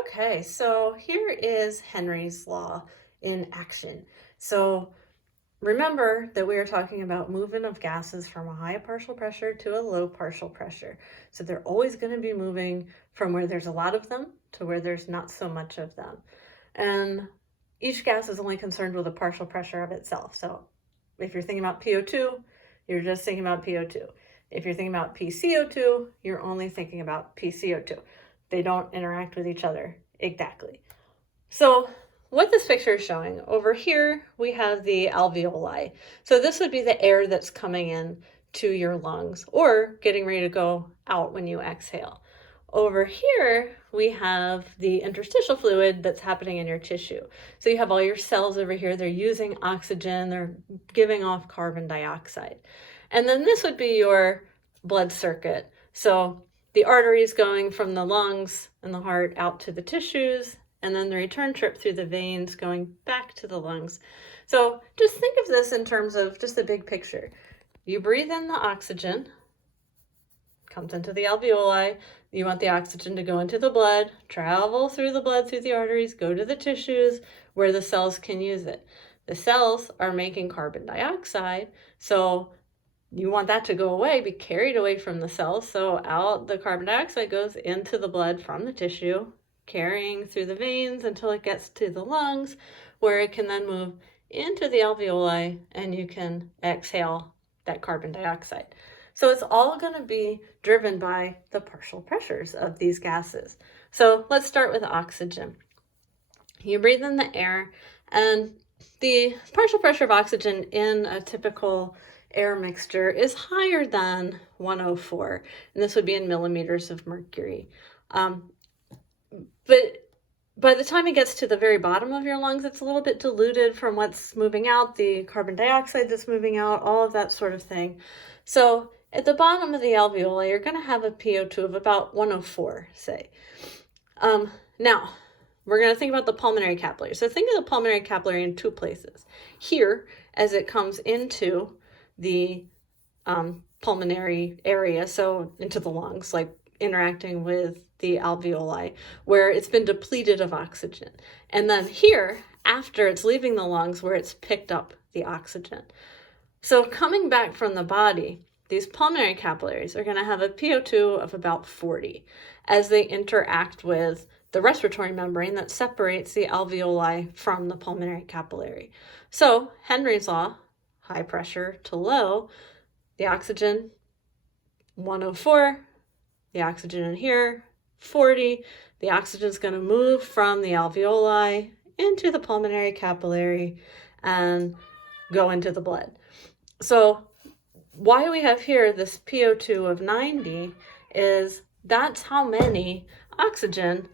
Okay, so here is Henry's law in action. So remember that we are talking about movement of gases from a high partial pressure to a low partial pressure. So they're always going to be moving from where there's a lot of them to where there's not so much of them. And each gas is only concerned with the partial pressure of itself. So if you're thinking about PO2, you're just thinking about PO2. If you're thinking about PCO2, you're only thinking about PCO2. They don't interact with each other exactly. So what this picture is showing, over here we have the alveoli. So this would be the air that's coming in to your lungs or getting ready to go out when you exhale. Over here we have the interstitial fluid that's happening in your tissue. So you have all your cells over here, they're using oxygen, they're giving off carbon dioxide. And then this would be your blood circuit. So the arteries going from the lungs and the heart out to the tissues, and then the return trip through the veins going back to the lungs. So just think of this in terms of just the big picture. You breathe in the oxygen, comes into the alveoli. You want the oxygen to go into the blood, travel through the blood, through the arteries, go to the tissues where the cells can use it. The cells are making carbon dioxide, so you want that to go away, be carried away from the cells. So out the carbon dioxide goes into the blood from the tissue, carrying through the veins until it gets to the lungs, where it can then move into the alveoli and you can exhale that carbon dioxide. So it's all going to be driven by the partial pressures of these gases. So let's start with oxygen. You breathe in the air, and the partial pressure of oxygen in a typical air mixture is higher than 104, and this would be in millimeters of mercury. But by the time it gets to the very bottom of your lungs, it's a little bit diluted from what's moving out, the carbon dioxide that's moving out, all of that sort of thing. So at the bottom of the alveoli, you're going to have a PO2 of about 104, say. Now, we're going to think about the pulmonary capillary. So think of the pulmonary capillary in two places. Here, as it comes into the pulmonary area, so into the lungs, like interacting with the alveoli, where it's been depleted of oxygen. And then here, after it's leaving the lungs, where it's picked up the oxygen. So coming back from the body, these pulmonary capillaries are going to have a PO2 of about 40 as they interact with the respiratory membrane that separates the alveoli from the pulmonary capillary. So Henry's law, high pressure to low, the oxygen 104, the oxygen in here 40, the oxygen is going to move from the alveoli into the pulmonary capillary and go into the blood. So why we have here this PO2 of 90 is that's how many oxygen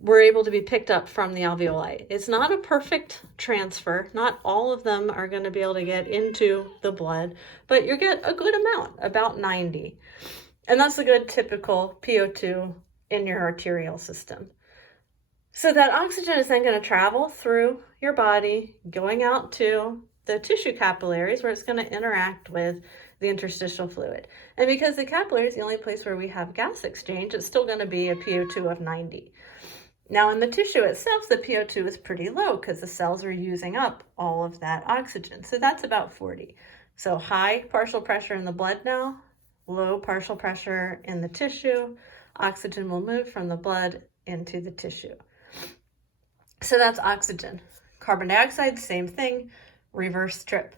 were able to be picked up from the alveoli. It's not a perfect transfer. Not all of them are going to be able to get into the blood, but you get a good amount, about 90. And that's a good typical PO2 in your arterial system. So that oxygen is then going to travel through your body, going out to the tissue capillaries where it's going to interact with the interstitial fluid. And because the capillary is the only place where we have gas exchange, it's still going to be a PO2 of 90. Now in the tissue itself, the PO2 is pretty low because the cells are using up all of that oxygen. So that's about 40. So high partial pressure in the blood now, low partial pressure in the tissue. Oxygen will move from the blood into the tissue. So that's oxygen. Carbon dioxide, same thing, reverse trip.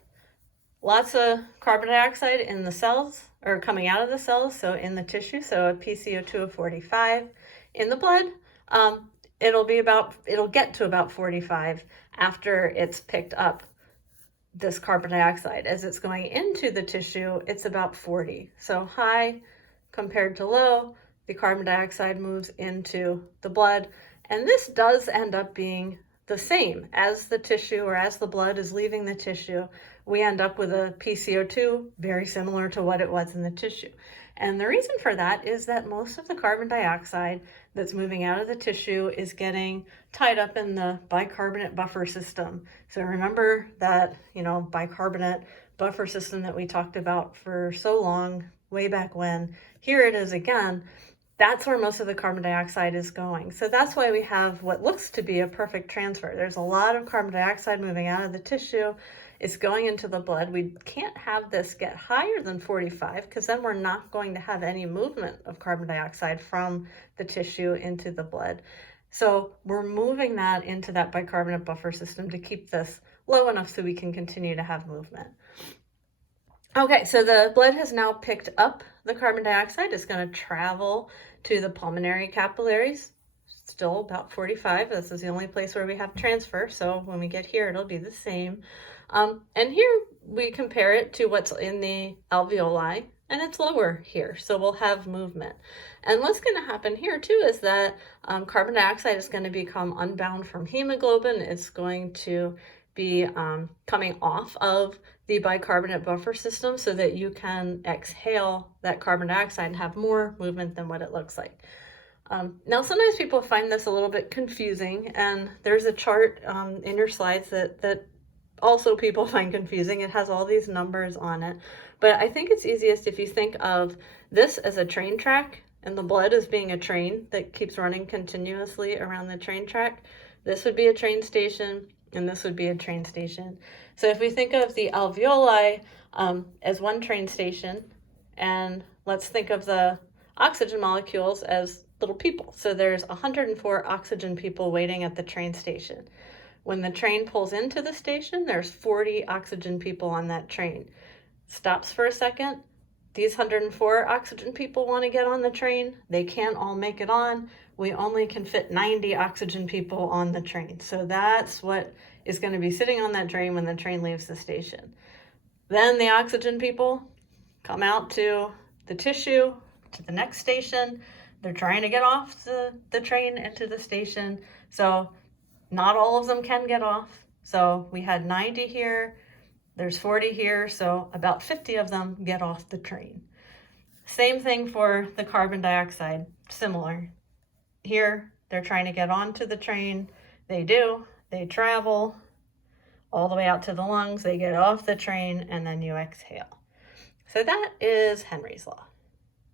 Lots of carbon dioxide in the cells, or coming out of the cells, so in the tissue, so a PCO2 of 45. In the blood, it'll get to about 45 after it's picked up this carbon dioxide. As it's going into the tissue, it's about 40. So high compared to low, the carbon dioxide moves into the blood. And this does end up being the same as the tissue, or as the blood is leaving the tissue, we end up with a PCO2 very similar to what it was in the tissue. And the reason for that is that most of the carbon dioxide that's moving out of the tissue is getting tied up in the bicarbonate buffer system. So remember that, bicarbonate buffer system that we talked about for so long, way back when. Here it is again. that's where most of the carbon dioxide is going. So that's why we have what looks to be a perfect transfer. There's a lot of carbon dioxide moving out of the tissue. It's going into the blood. We can't have this get higher than 45 because then we're not going to have any movement of carbon dioxide from the tissue into the blood. So we're moving that into that bicarbonate buffer system to keep this low enough so we can continue to have movement. Okay, so the blood has now picked up the carbon dioxide. It's going to travel to the pulmonary capillaries, still about 45. This is the only place where we have transfer, so when we get here, it'll be the same. And here we compare it to what's in the alveoli, and it's lower here, so we'll have movement. And what's going to happen here too is that carbon dioxide is going to become unbound from hemoglobin. It's going to be coming off of the bicarbonate buffer system so that you can exhale that carbon dioxide and have more movement than what it looks like. Now, sometimes people find this a little bit confusing, and there's a chart in your slides that also people find confusing. It has all these numbers on it, but I think it's easiest if you think of this as a train track and the blood as being a train that keeps running continuously around the train track. This would be a train station, and this would be a train station. So if we think of the alveoli as one train station, and let's think of the oxygen molecules as little people. So there's 104 oxygen people waiting at the train station. When the train pulls into the station, there's 40 oxygen people on that train. Stops for a second. These 104 oxygen people want to get on the train. They can't all make it on. We only can fit 90 oxygen people on the train. So that's what is going to be sitting on that train when the train leaves the station. Then the oxygen people come out to the tissue, to the next station. They're trying to get off the train into the station. So not all of them can get off. So we had 90 here, there's 40 here, so about 50 of them get off the train. Same thing for the carbon dioxide, similar. Here, they're trying to get onto the train. They do, they travel all the way out to the lungs, they get off the train, and then you exhale. So that is Henry's law.